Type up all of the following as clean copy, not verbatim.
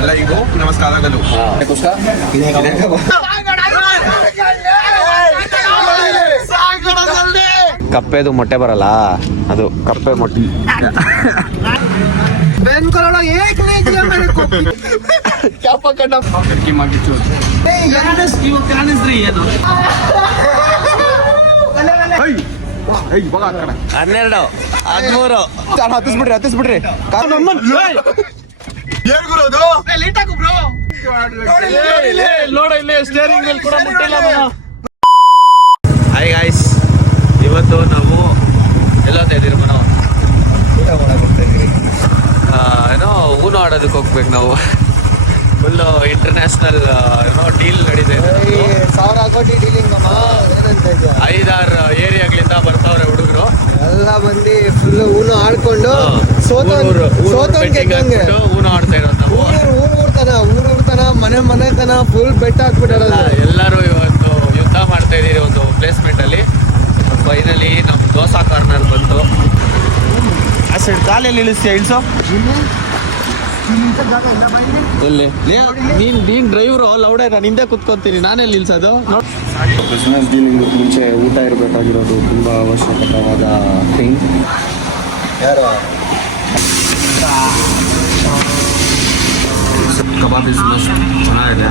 ಎಲ್ಲರಿಗೂ ನಮಸ್ಕಾರಗಳು. ಕಪ್ಪೆದು ಮೊಟ್ಟೆ ಬರಲ್ಲ, ಅದು ಕಪ್ಪೆ ಮೊಟ್ಟೆ. ಹನ್ನೆರಡು 13 ಹತ್ತಿಸ್ಬಿಡ್ರಿ ಹಾಯ್ ಗಾಯ್ಸ್, ಇವತ್ತು ನಾವು ಎಲ್ಲೋತಾ ಇದ್ದೀರಿ ಮನೋ ಏನೋ ಊನು ಆಡೋದಕ್ಕೆ ಹೋಗ್ಬೇಕು ನಾವು. ಫುಲ್ಲು ಇಂಟರ್ನ್ಯಾಷನಲ್ ಏನೋ ಡೀಲ್ ನಡೀತಾ ಇದೆ. 1,000 ಕೋಟಿ ಡೀಲಿಂಗ್ 5-6 ಏರಿಯಾಗಳಿಂದ ಬರ್ತಾವ್ರೆ ಹುಡುಗರು ಎಲ್ಲ ಬಂದು ಫುಲ್ ಊನು ಆಡ್ಕೊಂಡು ಊನು ಆಡ್ತಾ ಇರೋದು. ಊರ್ ತನ ಮನೆ ತನ ಫುಲ್ ಬೆಟ್ಟ ಹಾಕ್ಬಿಟ್ಟಾರಲ್ಲ. ಎಲ್ಲರೂ ಇವತ್ತು ಯುದ್ಧ ಮಾಡ್ತಾ ಇದೀರಿ ಒಂದು ಪ್ಲೇಸ್ಮೆಂಟ್ ಅಲ್ಲಿ. ಫೈನಲಿ ನಮ್ ದೋಸಾ ಕಾರ್ನರ್ ಬಂತು. ಆ ಸೈಡ್ ಕಾಲಲ್ಲಿ ಇಳಿಸೋ ಎಲ್ಲಿ ನೀನ್ ಡ್ರೈವರು ಲೌಡೆ, ನಾನು ಹಿಂದೆ ಕುತ್ಕೊಂತೀನಿ, ನಾನೆಲ್ಲಿ ನಿಲ್ಸೋದು? ಬಿಸ್ನೆಸ್ ಡೀಲಿಂಗ್ ಮುಂಚೆ ಊಟ ಇರಬೇಕಾಗಿರೋದು ತುಂಬ ಅವಶ್ಯಕವಾದ ಥಿಂಗ್. ಯಾರು ಕಬಾಬ್ ಬಿಸ್ನೆಸ್ ಚೆನ್ನಾಗಿದೆ.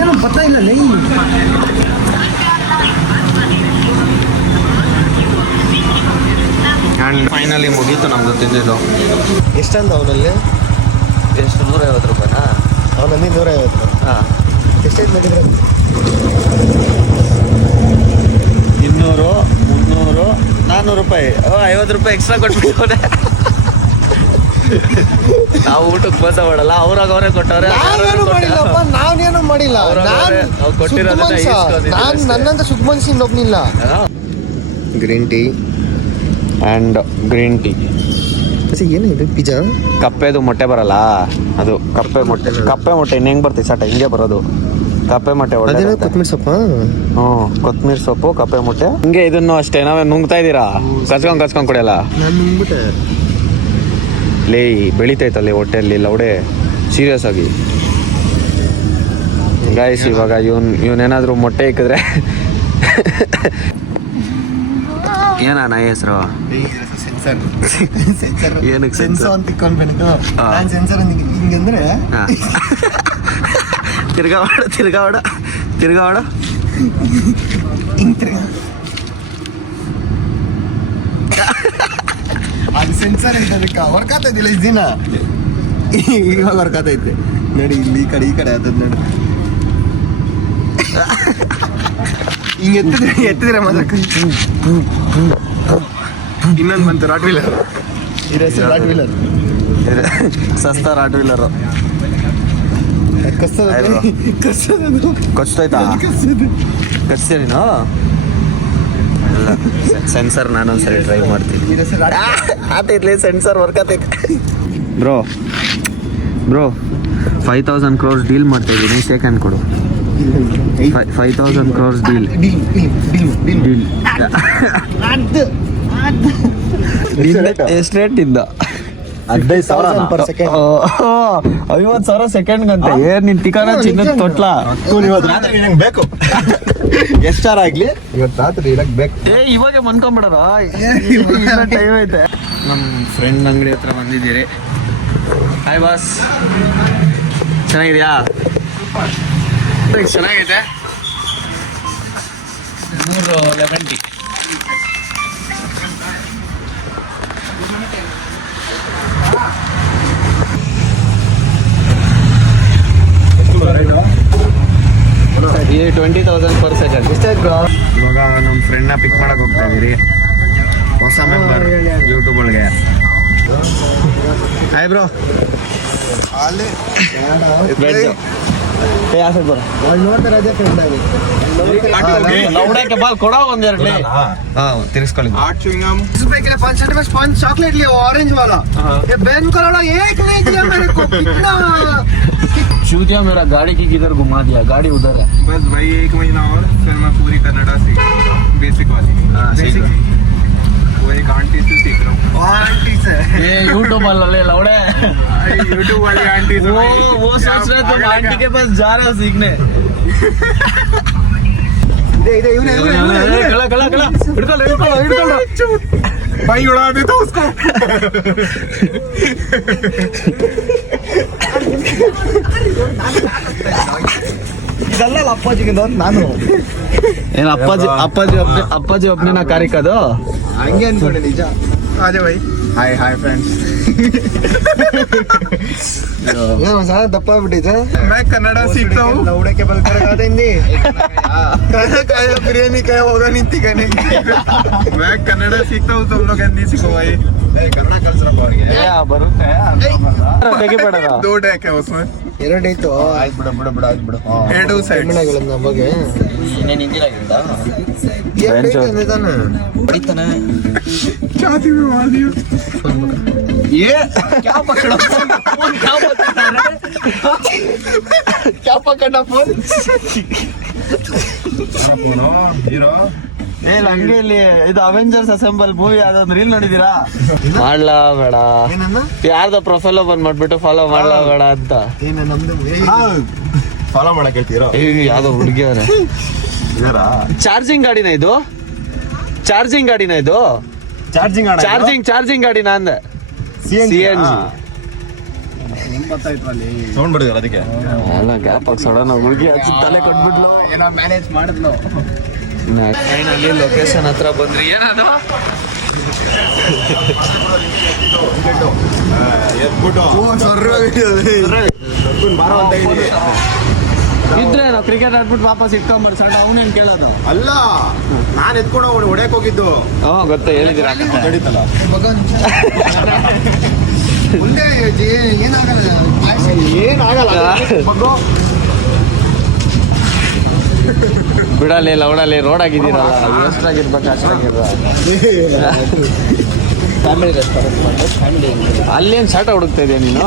ಏನು ಗೊತ್ತಾಯಿಲ್ಲ. ಆ್ಯಂಡ್ ಫೈನಲಿ ಮುಗೀತು ನಮ್ದು ತಿಂದಿದ್ದು. ಎಷ್ಟಂತ ಅವನಲ್ಲಿ? ಎಷ್ಟು 150 ರೂಪಾಯಿನಾ? ಅವನಲ್ಲಿ 150. ಹಾಂ, ಎಷ್ಟೈತೆ ಮಾಡಿದ್ರೆ? 200, 300, 400 ರೂಪಾಯಿ. 50 ರೂಪಾಯಿ ಎಕ್ಸ್ಟ್ರಾ ಕೊಟ್ಬಿಟ್ಟವ್ರೆ. ನಾವು ಊಟಕ್ಕೆ ಮೋಸ ಮಾಡಲ್ಲ, ಅವ್ರಾಗ ಅವರೇ ಕೊಟ್ಟವ್ರೆ. ನಾನೇನು ಮಾಡಿಲ್ಲ. ನನ್ನಂತ ಶುದ್ಧ ಮನುಷ್ಯ ಇನ್ನೊಬ್ನಿಲ್ಲ. Green tea and green tea. ಏನು ಇದು ಪಿಜ್ಜಾ? ಕಪ್ಪೆದು ಮೊಟ್ಟೆ ಬರಲ್ಲ, ಅದು ಕಪ್ಪೆ ಮೊಟ್ಟೆ ಇನ್ನು ಹೆಂಗೆ ಬರ್ತೀವಿ ಸಟ, ಹಿಂಗೆ ಬರೋದು ಕಪ್ಪೆ ಮೊಟ್ಟೆ. ಒಳ್ಳೆ ಕೊತ್ತಂಬರಿ ಸೊಪ್ಪು. ಕೊತ್ತಂಬರಿ ಸೊಪ್ಪು, ಕಪ್ಪೆ ಮೊಟ್ಟೆ. ಹಿಂಗೆ ಇದನ್ನು ಅಷ್ಟೇ. ನಾವೇ ನುಂಗ್ತಾ ಇದ್ದೀರಾ? ಕಚ್ಕೊಂಡ್ ಕುಡಿಯಲ್ಲ. ನಾನು ನುಂಗ್ಬಿಟ್ಟೆ. ಲೇ ಬೆಳಿತೈತಲ್ಲಿ ಹೊಟ್ಟೆಯಲ್ಲಿ ಲೌಡೆ, ಸೀರಿಯಸ್ ಆಗಿ ಗಾಯ್ಸ್. ಇವಾಗ ಇವನೇನಾದ್ರೂ ಮೊಟ್ಟೆ ಇಕ್ಕಿದ್ರೆ ಏನಾ ಹೆಸರು? ಏನಕ್ಕೆ ಸೆನ್ಸರ್ ಅಂತ ಇಟ್ಕೊಂಡ್ಬೇಕು. ನಾನು ಸೆನ್ಸರ್ ಹಿಂಗಂದ್ರೆ ತಿರ್ಗಾವಾಡ ಅದು ಸೆನ್ಸರ್ ಇದಕ್ಕೆ ವರ್ಕ್ ಆಗ್ತೈತಿಲ್ಲ ಇಷ್ಟು ದಿನ. ಇವಾಗ ವರ್ಕ್ ಆಗ್ತೈತೆ ನೋಡಿ. ಇಲ್ಲಿ ಈ ಕಡೆ ಅದನ್ನ ನೋಡಿ. ಹಿಂಗೆ ಎತ್ತಿದ್ರೆ ಮಾತ್ರ. ಇನ್ನೊಂದು ಬಂತು ರಾಟ್ ವೀಲರ್. ಇದ್ರ ಹೆಸರು ರಾಟ್ ವೀಲರ್. ಸಸ್ತಾ ರಾಟ್ ವೀಲರು. ಕಚ್ತೈತಾ? ಕಚ್ತೀಯ ನೀನು? ಇಲ್ಲ, ಸೆನ್ಸರ್ ನಾನೊಂದ್ಸರಿ ಟ್ರೈ ಮಾಡ್ತೀನಿ. ಆತೈತ್ಲಿ ಸೆನ್ಸರ್ ವರ್ಕ್ ಆತೈತೆ. ಬ್ರೋ 5,000 crores ಡೀಲ್ ಮಾಡ್ತಾ ಇದ್ದೀನಿ. ಶೇಕ್ ಹ್ಯಾಂಡ್ ಕೊಡು. 5,000 crores ಡೀಲ್. ಎಷ್ಟು ರೇಟ್ ಇದ್ದ? 15,000 per second. 50,000 ಸೆಕೆಂಡ್ಗಂತೆ. ಏನ್ ನಿನ್ ಟಿಕಾನ ಚಿನ್ನದ ತೊಟ್ಲ? ಇವತ್ತು ರಾತ್ರಿ ನಂಗೆ ಬೇಕು. ಎಷ್ಟಾರ ಆಗ್ಲಿ ಇವತ್ತು ರಾತ್ರಿ ಇರಕ್ ಬೇಕು. ಇವಾಗ ಮನ್ಕೊಂಬಿಡೋದ? ಟೈಮ್ ಐತೆ. ನಮ್ಮ ಫ್ರೆಂಡ್ ಅಂಗಡಿ ಹತ್ರ ಬಂದಿದ್ದೀರಿ. ಹಾಯ್ ಬಾಸ್, ಚೆನ್ನಾಗಿದ್ಯಾ? ಚೆನ್ನಾಗೈತೆ. 3 ಲೆಮನ್ ಟೀ. ಈ 20,000 per second. ಎಷ್ಟಾಯ್ತು ಬ್ರೋ? ಇವಾಗ ನಮ್ಮ ಫ್ರೆಂಡ್ನ ಪಿಕ್ ಮಾಡಕ್ಕೆ ಹೋಗ್ತಾ ಇದ್ದೀರಿ. ಹೊಸ ಮೆಂಬರ್ ಯೂಟ್ಯೂಬ್ ಒಳಗೆ. Hi bro. ಲೌಡಕ್ಕೆ ಬಾಲ್ ಕೊಡೋ ಒಂದೆರಡು. ತಿರ್ಸ್ಕೊಳ್ಳಿ. चॉकलेट लिया ऑरेंज वाला. ये बैन करोड़ा एक नहीं दिया मेरे को. कितना चूतिया मेरा गाड़ी की किधर घुमा दिया. गाड़ी उधर है. बस भाई 1 महीना और फिर मैं पूरी कनाडा से बेसिक वाली. वो एक आंटी से सीख रहा हूँ। आंटी से ये यूट्यूब वाले लौड़े यूट्यूब वाली आंटी से वो सोच रहे तुम आंटी के पास जा रहे हो सीखने कला कला कला भाई उड़ा देता उसको। ಇದೆಲ್ಲ ಅಪ್ಪಾಜಿಗೆ ನಾನು ಏನ್ ಅಪ್ಪಾಜಿ ಒಬ್ಬನೇ ಕಾರಿಕದು ಹಂಗೆ ಅನ್ಕೊಂಡೆ ನಿಜ आजा भाई। हाय हाय फ्रेंड्स। ಏನೋ ಸಹ ದಪ್ಪ ಆಗ್ಬಿಟ್ಟಿದೆ मैं कन्नड़ा सीखता हूँ। ಲೌಡಕ್ಕೆ ಬಲ್ಕರ ಹಿಂದಿ ಕಾಯ ಬಿರಿಯಾನಿ ಕಾಯ ಹೋಗ ನಿಂತಿಗಾನೆ मैं कन्नड़ा सीखता हूँ, तुम लोग हिंदी सीखो भाई। ಕನ್ನಡ ಕಲ್ಸ್ರಪ್ಪ ಅವ್ರಿಗೆ ಬರುತ್ತೆ ಪಡದ 2 टैक है उसमें। ಎರಡೈತು ಆಯ್ತು ಬಿಡ ಆಯ್ತು ಬಿಡು हेडू साइड। ಕನ್ನಡಗಳನ್ನ ಬಗ್ಗೆ ಹೊಡಿತಾನೆ छाती में मार दिया। ये क्या पकड़ा क्या पकड़ा फोन हीरो ಹಂಗೆ ಇಲ್ಲಿ ಇದು ಅವೆಂಜರ್ಸ್ ಅಸೆಂಬಲ್ ಮೂವಿ ಅದೊಂದು ರೀಲ್ ನೋಡಿದೀರಾ ಮಾಡ್ಲಾ ಬೇಡ ಏನನ್ನ ಯಾರ್ದೋ ಪ್ರೊಫೈಲ್ ಓಪನ್ ಮಾಡ್ಬಿಟ್ಟು ಫಾಲೋ ಮಾಡ್ಲಾ ಬೇಡ ಅಂತ ಏನ ನಮ್ದು ಫಾಲೋ ಮಾಡಕ್ ಹೇಳ್ತೀರಾ ಯಾವ್ದೋ ಹುಡುಗಿಯವ್ರೆ ಚಾರ್ಜಿಂಗ್ ಗಾಡಿನ ಇದು ಚಾರ್ಜಿಂಗ್ ಗಾಡಿನ ಅಂದೆ CNG ಸೌಂಡ್ ಬಡಿದಾರ ಅದಕ್ಕೆ ಅಲ್ಲ ಗ್ಯಾಪ್ ಆಗಿ ಸಡನ್ ಹುಡುಗಿ ಹಚ್ಚಿ ತಲೆ ಕೊಟ್ಬಿಟ್ಲು ಏನೋ ಮ್ಯಾನೇಜ್ ಮಾಡಿದ್ಲು। ಫೈನಲಿ ಲೊಕೇಶನ್ ಹತ್ರ ಬಂದ್ರಿ ಏನದು ಇದ್ರೆ ನಾವು ಕ್ರಿಕೆಟ್ ಆಡ್ಬಿಟ್ಟು ವಾಪಸ್ ಇಟ್ಕೊಂಬರ್ ಸಣ್ಣ ಅವನೇನ್ ಕೇಳೋದು ಅಲ್ಲ ನಾನ್ ಎತ್ಕೊಂಡು ಹೊಡೆಯಕ್ ಹೋಗಿದ್ದು ಗೊತ್ತಾ ಹೇಳಿದಿರ ನಡೀತಲ್ಲ ಮುಂದೆ ಏನಾಗಲ್ಲ ಬಿಡಲಿ ಲೌಡಲ್ಲಿ ರೋಡ್ ಆಗಿದ್ದೀರಲ್ಲ ಎಷ್ಟಾಗಿರ್ಬೇಕು ಅಷ್ಟಾಗಿರ ಫ್ಯಾಮಿಲಿ ರೆಸ್ಟೋರೆಂಟ್ ಅಲ್ಲೇನ್ ಶಾಟ ಹುಡುಕ್ತಾ ಇದೆಯಾ ನೀನು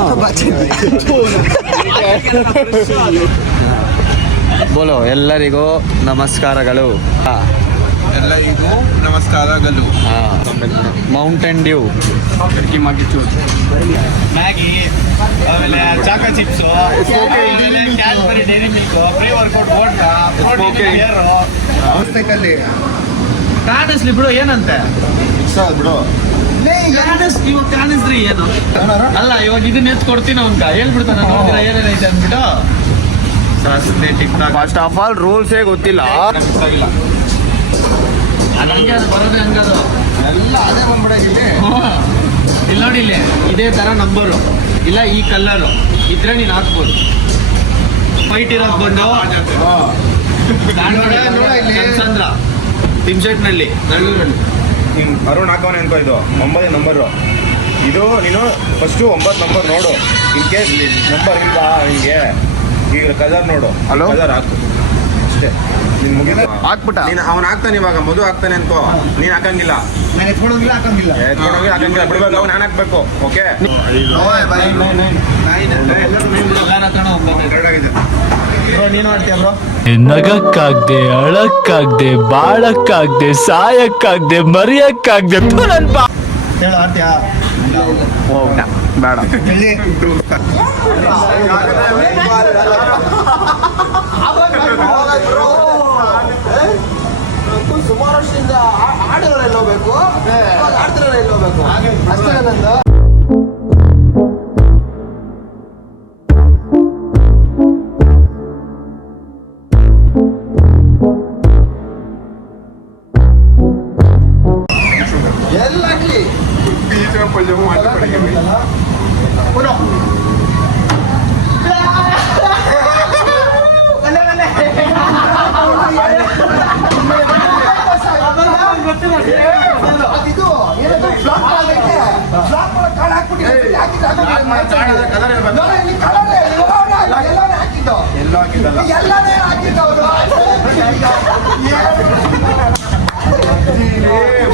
ಬೋಲೋ ಎಲ್ಲರಿಗೂ ನಮಸ್ಕಾರಗಳು ಎಲ್ಲರಿಗೂ ನಮಸ್ಕಾರಗಳು। ಮೌಂಟೇನ್ ಡ್ಯೂ ಕರ್ಕಿ ಮಾಗಿ ಚೂರು ಮ್ಯಾಗಿ ಆಮೇಲೆ ಚಾಕೋ ಚಿಪ್ಸು ಆಮೇಲೆ Cadbury dairy milk pre workout vodka protein ಏರು ಔಷಧಿಕಲ್ಲಿ ಕಾಣಿಸ್ಲಿ ಬಿಡು ಏನಂತೆ ಬಿಡು ಇವಾಗ ಕಾಣಿಸ್ರಿ ಏನು ಅಲ್ಲ ಇವಾಗ ಇದನ್ನ ಎತ್ ಕೊಡ್ತೀನಿ ಅವನ್ಕ ಹೇಳ್ಬಿಡ್ತಾನೆ ನೋಡಿದ್ರ ಏನೇನೈತೆ ಅಂದ್ಬಿಟ್ಟು ಫಸ್ಟ್ ಆಫ್ ಆಲ್ ರೂಲ್ಸೇ ಗೊತ್ತಿಲ್ಲ ಅದು ಹಂಗೆ ಅದು ಬರೋದೇ ಹಂಗದು ಎಲ್ಲ ಅದೇ ಬಂದ್ಬಿಡಾಗಿದೆ ಇಲ್ಲಿ ನೋಡಿ ಇಲ್ಲಿ ಇದೇ ತರ ನಂಬರು ಇಲ್ಲ ಈ ಕಲರು ಇದ್ರೆ ನೀನು ಹಾಕ್ಬೋದು ವೈಟ್ ಇರೋದು ಬಂದು ಚಂದ್ರ ತಿಮ್ಸೆಟ್ನಲ್ಲಿ ನಳ್ಳೂರಲ್ಲಿ ಅರುಣ್ ಹಾಕೋನೆ ಅನ್ಕೋ ಇದು 9 ನಂಬರು ಇದು ನೀನು ಫಸ್ಟು 9 ನಂಬರ್ ನೋಡು ಇನ್ ಕೇಸ್ ನಂಬರ್ ಇಲ್ವಾ ನಿಮಗೆ ಈಗ ಕಲರ್ ನೋಡು ಕಲರ್ ಹಾಕು ಅಷ್ಟೇ ನಿನ್ ಮುಗಿದ ಹಾಕ್ಬಿಟ್ಟ ನೀನು ಅವ್ನು ಹಾಕ್ತಾನೆ ಇವಾಗ ಮಧು ಹಾಕ್ತಾನೆ ಅನ್ಕೋ ನೀನು ಹಾಕಂಗಿಲ್ಲ ನಾನು ಎತ್ಕೊಂಡೋಗಿಲ್ಲ ಹಾಕಂಗಿಲ್ಲ ಎತ್ಕೊಂಡೋಗಿ ಹಾಕಂಗಿಲ್ಲ ಬಿಡ್ಬೇಕು ಅವ್ನು ನಾನು ಹಾಕ್ಬೇಕು ಓಕೆ ನೀನು ಮಾಡ್ತೀಯ ಬ್ರೋ ನಗಕ್ಕಾಗ್ದೆ ಅಳಕ್ಕಾಗ್ದೆ ಬಾಳಕ್ಕಾಗ್ದೆ ಸಾಯಕ್ಕಾಗ್ದೆ ಮರಿಯಕ್ಕಾಗ್ದೆ ಹೇಳು ಆಡ್ತೀಯಾ ಬೇಡ ಸುಮಾರು ವರ್ಷದಿಂದ ಆಡುಗಳೆಲ್ಲ ಹೋಗ್ಬೇಕು ಆಡ್ತಿರಲ್ಲ ಎಲ್ಲ ಹೋಗ್ಬೇಕು ಅಷ್ಟೇ ನಂದು ಎಲ್ಲಾಗ್ಲಿ बीच में पजामा मारना पड़ेगा भाई।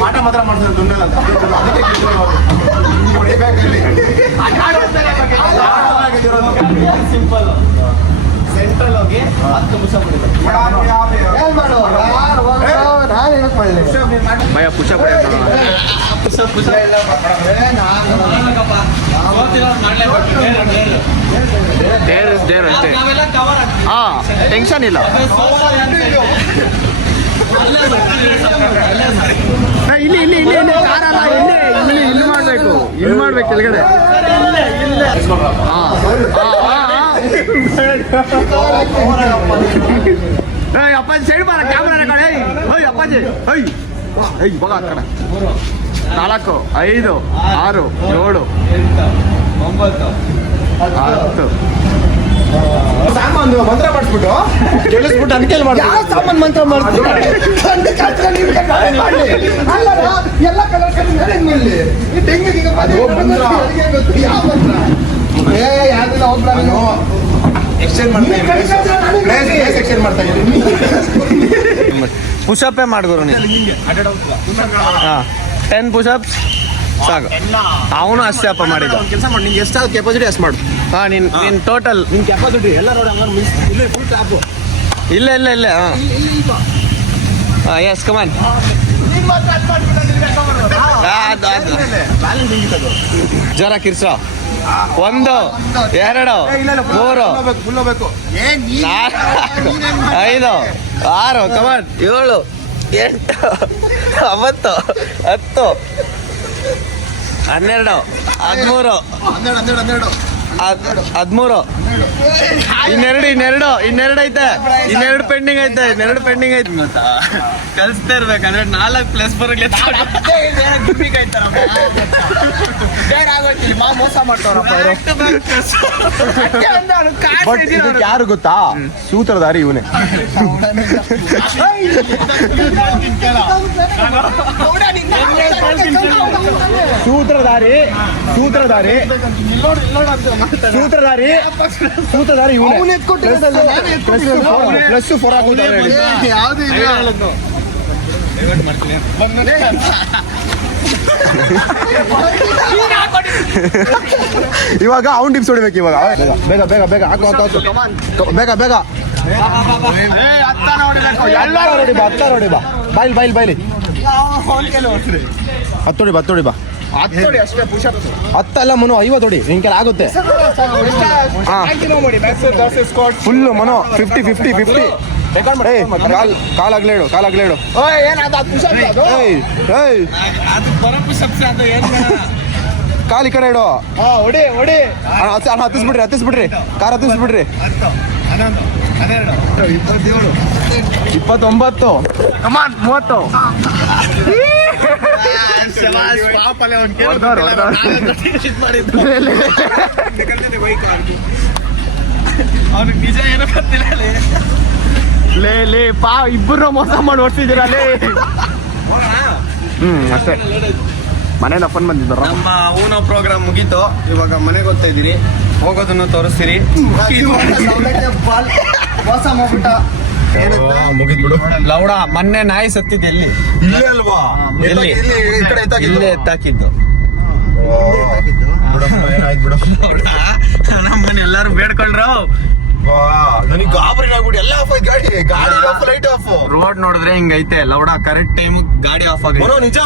ಮಾಟ ಮಾತ್ರ ಮಾಡ್ತಾರೆ ದುಂಡಲ್ಲ ಸೆಂಟ್ರಲ್ ಹೋಗಿ 10 ಪುಷಪ್ ಹೊಡಿಬೇಕು. ಏನ್ ಮಾಡು ಯಾರು ಹೋಗೋ ನಾನು ಏನಕ್ಕೆ ಮಾಡಲಿ ಭಯ ಪುಷಪ್ ಪುಷಪ್ ಡೇರ್ ಅಷ್ಟೇ. ಹಾ ಟೆನ್ಷನ್ ಇಲ್ಲ. ಇಲ್ಲಿ ಇಲ್ಲಿ ಇಲ್ಲಿ ಇಲ್ಲಿ ಕಾರಲ್ಲ, ಇಲ್ಲಿ ಇಲ್ಲಿ ಮಾಡ್ಬೇಕು, ಇಲ್ಲಿ ಮಾಡ್ಬೇಕು ಕೆಳಗಡೆ. ಅಪ್ಪಾಜಿ ಸೈಡ್ ಬಾರ ಕ್ಯಾಮ್ರಾ ಕಡೆ. ಅಪ್ಪಾಜಿ ಬಗ ಆ ಕಡೆ. 4 5 6 7 8 10. ಸಾಮಾನು ಮಂತ್ರ ಮಾಡಿಸ್ಬಿಟ್ಟು ಕೇಳಿಸ್ಬಿಟ್ಟು ಅದಕ್ಕೆ ಯಾವ ಸಾಮಾನು ಮಂತ್ರ ಮಾಡ್ತೀನಿ ಎಲ್ಲ ಕಲರ್ ಮಾಡಲಿ ಈ ತೆಂಗಿಗೆ ಯಾವ್ದಿಲ್ಲ ಹೋಗ್ಲ ಎಕ್ಸ್ಚೇಂಜ್ ಮಾಡ್ತಾ ಇದ್ದೀನಿ. ಪುಷಪ್ಪೇ ಮಾಡ್ಗುರು ನೀನು. 10 ಪುಷಪ್ಸ್ ಸಾಕು. ಅವನು ಅಷ್ಟೇ ಅಪ್ಪ ಮಾಡಿದ್ದು. ಕೆಲಸ ಮಾಡಿ ನಿಂಗೆ ಎಷ್ಟಾದ್ರು ಕೆಪಾಸಿಟಿ ಅಷ್ಟು ಮಾಡು. ಹಾ ನಿನ್ ಟೋಟಲ್ ನಿನ್ ಕೆಪಾಸಿಟಿ ಎಲ್ಲ ನೋಡಿ ಹಂಗಾರೆ ಇಲ್ಲಿ ಫುಲ್ ಟಾಪು ಇಲ್ಲ ಇಲ್ಲ ಇಲ್ಲ. ಹಾಂ ಎಸ್ ಕಮಾನ್. ಜ್ವರ ಕಿರ್ಸೋ. 1 2 3 4 5 6 ಕಮಾನ್ 7 8 9 10 12 13 13 ಇನ್ನೆರಡು ಐತೆ. ಇನ್ನೆರಡು ಪೆಂಡಿಂಗ್ ಐತೆ. ಗೊತ್ತಾ ಕಲಿಸ್ತಾ ಇರ್ಬೇಕಂದ್ರೆ 4 ಪ್ಲಸ್ ಬರಲಿ ಮೋಸ ಮಾಡ್ತಾವ್ರಪ್ಪ. ಯಾರು ಗೊತ್ತಾ? ಸೂತ್ರಧಾರಿ ಇವನೇ. ಸೂತ್ರಧಾರಿ ಇವನೇ. ಪ್ಲಸ್ 4 ಹಾಕೋತಾರೆ. ಯಾವ್ದು ಇವಾಗ ಅವ್ನ್ ಟಿಪ್ಸ್ ಹೊಡಿಬೇಕು. ಇವಾಗ ಬೇಗ ಬೇಗ ಬೇಗ ಹಾಕು ಬೇಗ ಬೇಗ ಹತ್ತೋಡಿ ಬಾ ಬಾಯ್ಲಿ ಹತ್ತೋಡಿ ಬಾ ಹತ್ತಲ್ಲ ಮನು 50 ಹೊಡಿ ನಿನ್ಗೆ ಆಗುತ್ತೆ. ಫುಲ್ ಮನು 50 ರೆಕಾರ್ಡ್ ಮಾಡಿ. ಕಾಲಾಗ್ಲೇಡು ಕಾಲ್ ಈ ಕಡೆ ಇಡು. ಹತ್ತಿಸ್ಬಿಡ್ರಿ ಕಾರ್ ಹತ್ತಿಸ್ಬಿಡ್ರಿ. 29 ಕಮಾನ್ 30 ಅವ್ನಿಗೆ ನಿಜ ಏನೋ ಗೊತ್ತಿಲ್ಲ. ಲೇ ಪಾ ಇಬ್ಬರು ಮೋಸ ಮಾಡಿ ಓಡ್ತಿದ್ದೀರ ಲೇ. ಅಷ್ಟೇ. ಮನೇಲಿ ಫೋನ್ ಬಂದಿದ್ದಾರ. ನಮ್ಮ ಊನೋ ಪ್ರೋಗ್ರಾಮ್ ಮುಗೀತು. ಇವಾಗ ಮನೆಗೆ ಹೋಗ್ತಾ ಇದೀರಿ. ಹೋಗೋದನ್ನು ತೋರಿಸ್ತೀರಿ. ಮೋಸ ಮಾಡ್ಬಿಟ್ಟ. ಮುಗಿದ್ಬಿಡು. ಲೌಡ ಮೊನ್ನೆ ನಾಯಿ ಸತ್ತಿದ್ದು ಎಲ್ಲಿ? ಇಲ್ಲೇ ಅಲ್ವಾ? ಎಲ್ಲಿ? ಇಲ್ಲೇ ಎತ್ತಾಕಿದ್ದು. ನಮ್ಮನೆ ಎಲ್ಲಾರು ಬೇಡ್ಕೊಳ್ರು. ನನಗೆ ಗಾಬರಿ ಆಗ್ಬಿಟ್ಟು ಎಲ್ಲ ಆಫ್ ಆಯ್ತು. ಗಾಡಿ ಆಫ್ ಲೈಟ್ ಆಫ್. ರೋಡ್ ನೋಡಿದ್ರೆ ಹಿಂಗೈತೆ. ಲೌಡ ಕರೆಕ್ಟ್ ಟೈಮ್ ಗಾಡಿ ಆಫ್ ಆಗಿದೆ. ನಿಜ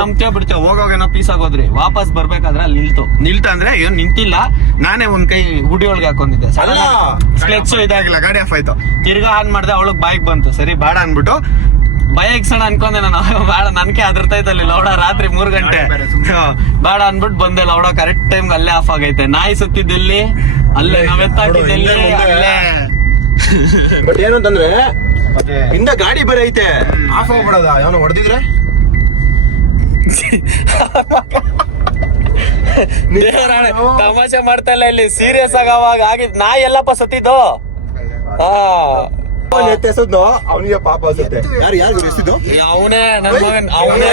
ನಂಬಿಕೆ ಬಿಡ್ತೇವೆ. ಹೋಗೋಗೇನೋ ಪೀಸ್ ಆಗೋದ್ರಿ. ವಾಪಸ್ ಬರ್ಬೇಕಾದ್ರೆ ಅಲ್ಲಿ ನಿಲ್ತು ಅಂದ್ರೆ ಏನ್ ನಿಂತಿಲ್ಲ. ನಾನೇ ಒಂದ್ ಕೈ ಹುಡಿ ಒಳಗೆ ಹಾಕೊಂಡಿದ್ದೆ. ಕ್ಲಚ್ ಇದಾಗಿಲ್ಲ, ಗಾಡಿ ಆಫ್ ಆಯ್ತು. ತಿರ್ಗಾ ಆನ್ ಮಾಡ್ದೆ. ಅವಳಗ್ ಬೈಕ್ ಬಂತು. ಸರಿ ಬೇಡ ಅನ್ಬಿಟ್ಟು ಭಯ ಇಕ್ಸಣ ಅನ್ಕೊಂಡೆ ನಾನು. ಬೇಡ ನನ್ಕೆ ಅದ್ರತಾ ಇದ್ದಲ್ಲಿ ಲೌಡ ರಾತ್ರಿ 3 ಗಂಟೆ ಬೇಡ ಅನ್ಬಿಟ್ಟು ಬಂದೆ. ಲೌಡ ಕರೆಕ್ಟ್ ಟೈಮ್ ಅಲ್ಲೇ ಆಫ್ ಆಗೈತೆ. ನಾಯಿ ಸತ್ತಿದ್ದೆಲ್ಲಿ ಅಲ್ಲೇ, ನಾವೆತ್ತಾಕಿದ್ದೆಲ್ಲಿ ಅಲ್ಲೇ. ಬಟ್ ಏನಂತಂದ್ರೆ ಹಿಂದ ಗಾಡಿ ಬೇರೆ ಐತೆ. ಆಫ್ ಆಗ್ಬಿಡೋದ ಯಾವನು ಹೊಡೆದಿದ್ರೆ. ತಮಾಷೆ ಮಾಡ್ತಾ ಇಲ್ಲ ಇಲ್ಲಿ, ಸೀರಿಯಸ್ ಆಗ ಆಗಿದ್. ನಾಯಿ ಎಲ್ಲಪ್ಪ ಸತ್ತಿದ್ದು. ಅವನಿಗೆ ಪಾಪ ಅನ್ಸುತ್ತೆ. ಯಾರು ಎಷ್ಟಿದ್ದು? ಅವನೇ ನನ್ ಮಗನ್, ಅವನೇ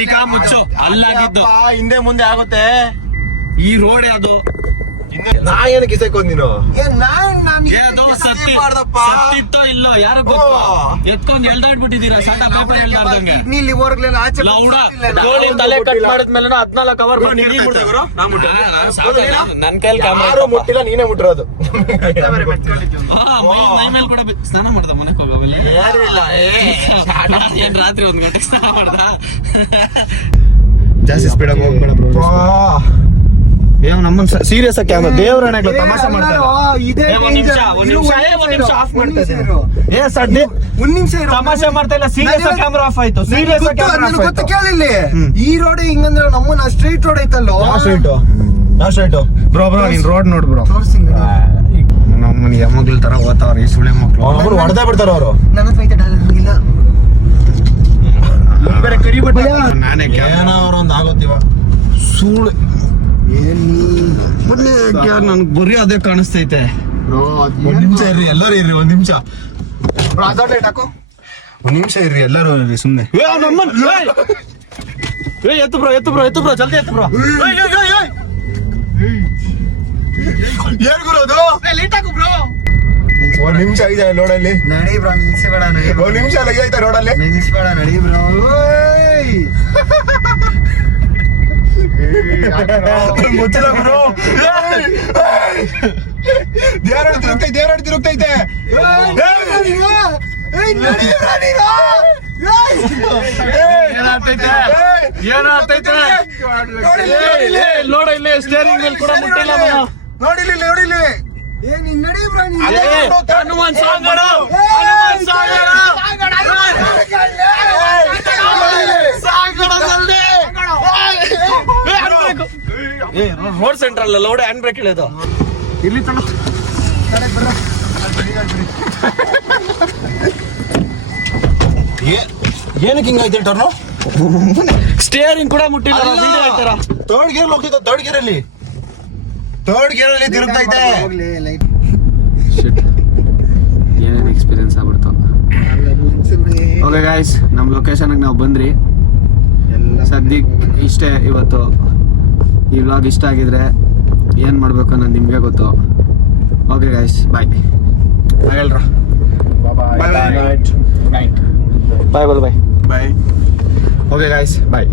ಚಿಕ್ಕ ಮುಚ್ಚು ಅಲ್ಲಾಗಿದ್ದು. ಹಿಂದೆ ಮುಂದೆ ಆಗುತ್ತೆ. ಈ ರೋಡ್ ಅದು ನಾ ಏನಕ್ಕೆ ಕಿಸಕ್ ನೀನು ಸತ್ತಿತ್ತೋ ಇಲ್ಲೋ ಯಾರು ಗೊತ್ತು ಎತ್ಕೊಂಡ್ ಎಳ್ದಾಡ್ಬಿಟ್ಟಿದ್ದೀರಾ ಶಾಟ ಪೇಪರ್ ಎಳ್ದಾಡ್ದಂಗೆ ಇಲ್ಲಿ ಹೊರಗ್ಲೆಲ್ಲ ಆಚೆ ಲೌಡ ಗೋಳಿ ತಲೆ ಕಟ್ ಮಾಡಿದ್ಮೇಲೆ 14 ಕವರ್ ನನ್ ಕೈಲಿ ಯಾರು ಮುಟ್ಟಿಲ್ಲ, ನೀನೇ ಮುಟ್ಟಿರೋದು. ಮೈ ಮೇಲೆ ಕೂಡ ಸ್ನಾನ ಮಾಡ್ದ ಮನೆಗೆ ಹೋಗವಿಲ್ಲ ಏನ್ ರಾತ್ರಿ 1 ಗಂಟೆಗೆ ಸ್ನಾನ ಮಾಡ್ದ ಜಾಸ್ತಿ ಸ್ಪೀಡ್ ಆಗಿ ಹೋಗ್ಬೇಡ ಬ್ರೋ. ನಮ್ಮನ್ ಸೀರಿಯಸ್ ಆಗಿ ಕ್ಯಾಮ್ರಾ ದೇವ್ರ ತಮಾಷೆ ಮಾಡ್ತಾರೆ ಇದೇ ಒಂದ್ ನಿಮಿಷ ಆಫ್ ಮಾಡ್ತಾ ಇದ್ದೀನಿ. ಒಂದ್ ನಿಮಿಷ ತಮಾಷೆ ಮಾಡ್ತಾ ಇಲ್ಲ, ಸೀರಿಯಸ್ ಆಗಿ ಕ್ಯಾಮ್ರಾ ಆಫ್ ಆಯ್ತು. ಸೀರಿಯಸ್ ಆಗಿ ಕ್ಯಾಮ್ರಾ ಆಫ್ ಆಯ್ತು. ಕೇಳಿಲ್ಲಿ ಈ ರೋಡ್ ಹಿಂಗಂದ್ರೆ ನಮ್ಮನ್ನ ಸ್ಟ್ರೈಟ್ ರೋಡ್ ಐತಲ್ಲೋ. ಬ್ರೋ ನೀನ್ ರೋಡ್ ನೋಡ್ ಬ್ರೋ. ತೋರ್ಸಿ ನಮ್ಮನ ಯಮಗ್ಲ ತರ ಓದ್ತಾವ್ರ ಈ ಸುಳೆ ಮಕ್ಳು. ಹೊಡೆದ ಬಿಡ್ತಾರ ಅವರು. ನನ್ನ ಹತ್ರ ಐತೆ ಡಾಲರ್ ಇಲ್ಲ. ನಾನೇ ಅವ್ರೊಂದ್ ಆಗೋತಿವ ಸುಳ್ಳು ನನ್ಗೆ ಬರೀ ಅದೇ ಕಾಣಿಸ್ತೈತೆ. ಒಂದ್ ನಿಮಿಷ ಇರ್ರಿ, ಎಲ್ಲರೂ ಇರ್ರಿ. ಒಂದ್ ನಿಮಿಷ ಒಂದ್ ನಿಮಿಷ ಇರ್ರಿ, ಎಲ್ಲರೂ ಇರ್ರಿ ಸುಮ್ನೆ. ಎತ್ತು ಬ್ರೋ ಜಲ್ದಿ ಎತ್ತು ಬ್ರೋ. ಏನ್ ಗುರೋದು? ಒಂದ್ ನಿಮಿಷ ಆಗಿದೆ ರೋಡಲ್ಲಿ. ನಡಿ ಬ್ರೋ, ನಿಲ್ಸಬೇಡ. ಒಂದ್ ನಿಮಿಷ ಆಯ್ತಾ ರೋಡಲ್ಲಿ, ನಿಲ್ಸಬೇಡ. ನಡಿ ಬ್ರೋ. ಮುಚ್ಚಲ ಬ್ರೋ. ದೇವರಾಡಿ ತಿರುಗ್ತೈತೆ. ನೋಡ ಇಲ್ಲಿ ಸ್ಟೇರಿಂಗ್ ಮೇಲೆ ಕೂಡ ಮುಟ್ಟಿಲ್ಲ. ನೋಡಿಲಿ ನಡಿ bro. Hanuman Sagara road central loud hand brake ಇಳಿಯೋದು ಇಲ್ಲಿ ತಡ ಏನಕ್ಕೆ ಹಿಂಗಾಯ್ತು ಟರ್ನು? ಸ್ಟೇರಿಂಗ್ ಕೂಡ ಮುಟ್ಟಿಲ್ಲ. ಥರ್ಡ್ ಗೇರ್ ಹೋಗ್ತೈತೆ. ಥರ್ಡ್ ಗೇರಲ್ಲಿ ತಿರುಗ್ತೈತೆ. ಏನೇನು ಎಕ್ಸ್ಪೀರಿಯನ್ಸ್ ಆಗ್ಬಿಡ್ತು. ಓಕೆ ಗಾಯ್ಸ್, ನಮ್ಮ ಲೊಕೇಶನ್ಗೆ ನಾವು ಬಂದ್ರಿ. ಸದ್ಯಕ್ಕೆ ಇಷ್ಟೇ ಇವತ್ತು. ಈ ವ್ಲಾಗ್ ಇಷ್ಟ ಆಗಿದ್ರೆ ಏನು ಮಾಡಬೇಕು ಅನ್ನೋದು ನಿಮಗೆ ಗೊತ್ತು. ಓಕೆ ಗಾಯ್ಸ್, ಬಾಯ್ ಹೇಳ್ರ. ಬಾಯ್. ಓಕೆ ಗಾಯ್ಸ್, ಬಾಯ್.